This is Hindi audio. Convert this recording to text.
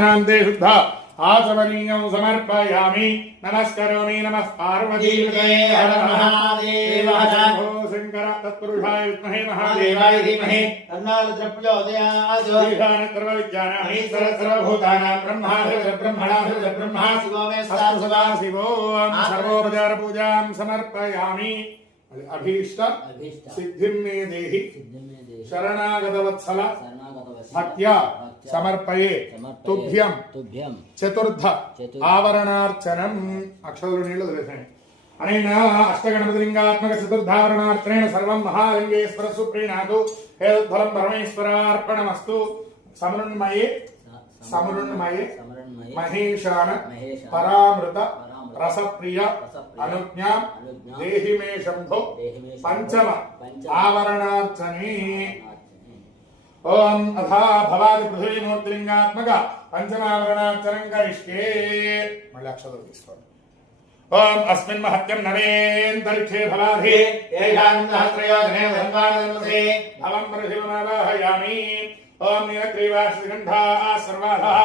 नान्ते शुद्ध। आचमनीयं समर्पयामि। नमस्करोमि नमः। पार्वतीपतये हर महादेव शम्भो शङ्कर तत्पुरुषाय विद्महे महादेवाय धीमहि तन्नारुद्रप्रचोदयात् सर्वभूतानां ब्रह्मणा ब्रह्मा शिवो मे सदा शिवो सर्वोपचारपूजां समर्पयामि। अभीष्ट सिद्धिं मे देहि। शरणागतवत्सल। भक्त्या సమర్పయే తుభ్యం తుభ్యం చతుర్థ ఆవరణార్చనం అక్షరు నీళ్ళు వదిలేసాయి అనైన అష్టగణపతిలింగాత్మక చతుర్థావరణార్చనైన సర్వం మహాలింగేశ్వర సుప్రీనాథు హేతుధ్వరం పరమేశ్వరార్పణమస్తు సమృణ్మయే సమృణ్మయే మహేషాన పరామృత రసప్రియ అనుజ్ఞ దేహిమే శంభో పంచమ ఆవరణార్చనే ఆచరణే. ఓం అథా భవాది పృథ్వీమూర్తిలింగాత్మక పంచమావరణాచరం కరిష్కే మళ్ళీ అక్షరం తీసుకోండి ఓం అస్మిన్ మహత్యం నవేంతరిక్షే ఫలాధి ఏషాం సహస్రయోజనే సంగానదన్మసే భవం పరశివమావాహయామి ఓం నీలగ్రీవాశ్రీగంధా సర్వాధః